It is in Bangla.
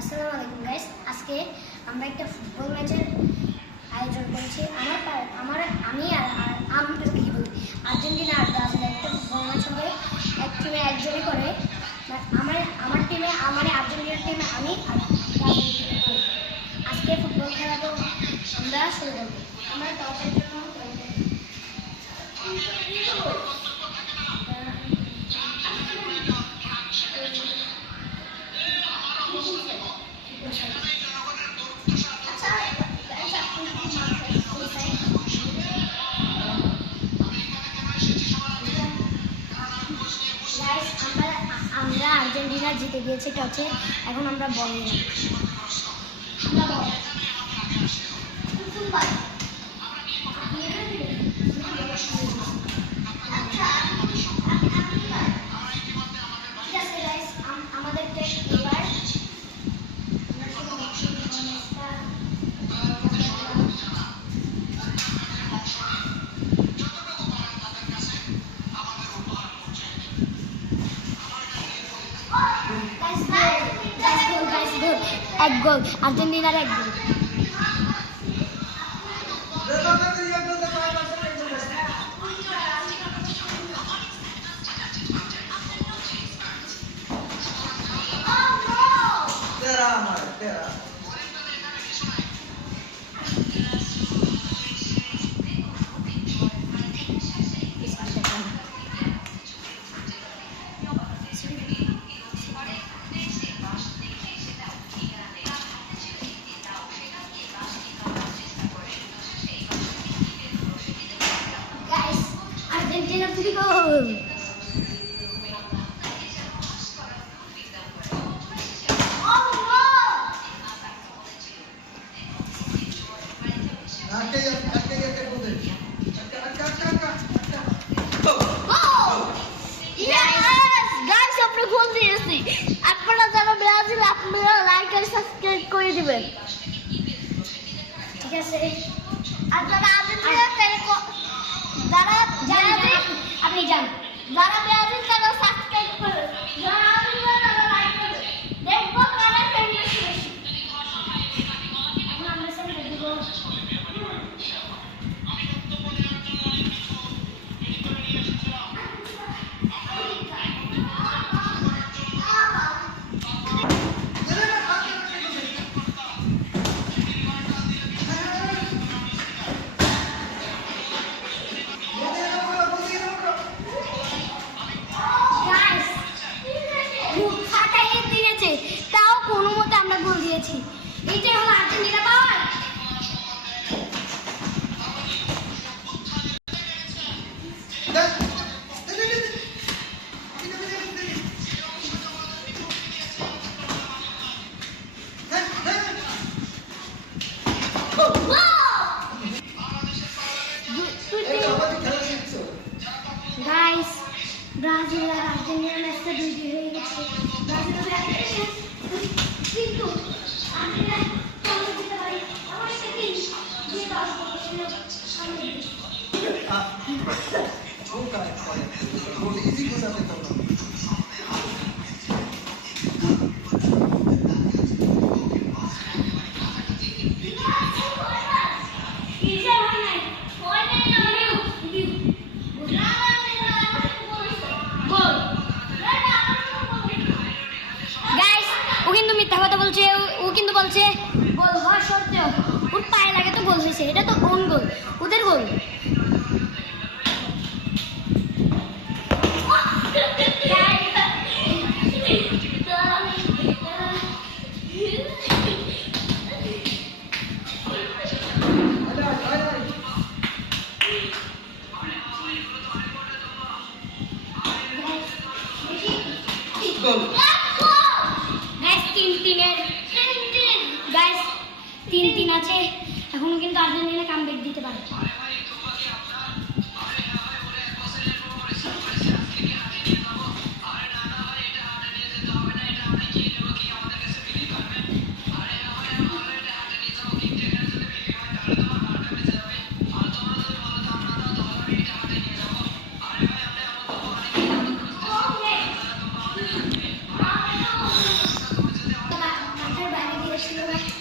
আসসালামু আলাইকুম গাইস, আজকে আমরা একটা ফুটবল ম্যাচের আয়োজন করেছি। আমি আর আর্জেন্টিনা আর ব্রাজিল একটা ফুটবল ম্যাচ হবে। এক টিমে একজনই করে। আমার টিমে আর্জেন্টিনার টিমে আমি আর ব্রাজিল টিমে। আজকে ফুটবল খেলাটা আমরা শুরু করবো। আমরা টসের জন্য আমরা আর্জেন্টিনা জিতে গিয়েছে টসে। এখন আমরা বল নিই। আমাদের এবার এক গোল, আর্জেন্টিনার এক গোল। Argentina three goal. আপনারা যারা ব্রাজিল আপনারা লাইক আর সাবস্ক্রাইব করে দিবেন, ঠিক আছে? আর যারা আর্জেন্টিনা যারা আপনি যান, যারা ব্রাজিল তারা সাবস্ক্রাইব করুন, যারা আর্জেন্টিনা তারা লাইক করুন। দেখবো কারা ফ্রেন্ড বেশি বেশি। এখন আমরা সেন্ড দিব। তাও কোনো মতে আমরা গোল দিয়েছি। এইটাই হলো আর্জেন্টিনা পাওয়ার। গাইস, ব্রাজিল আর আর্জেন্টিনা ম্যাচটা 2-2 হয়ে গেছে। কিন্তু আমি দিতে পারি আমার একটা টিম যে 10 বছর সামনে কথা বলছে। ও কিন্তু বলছে গোল হওয়ার সত্ত্বেও ওর পায়ে লাগে তো গোল হয়েছে। এটা তো ওন গোল, ওদের গোল। গাইস 3-3 আছে এখনো, কিন্তু আর্জেন্টিনা কামব্যাক দিতে পারে। করে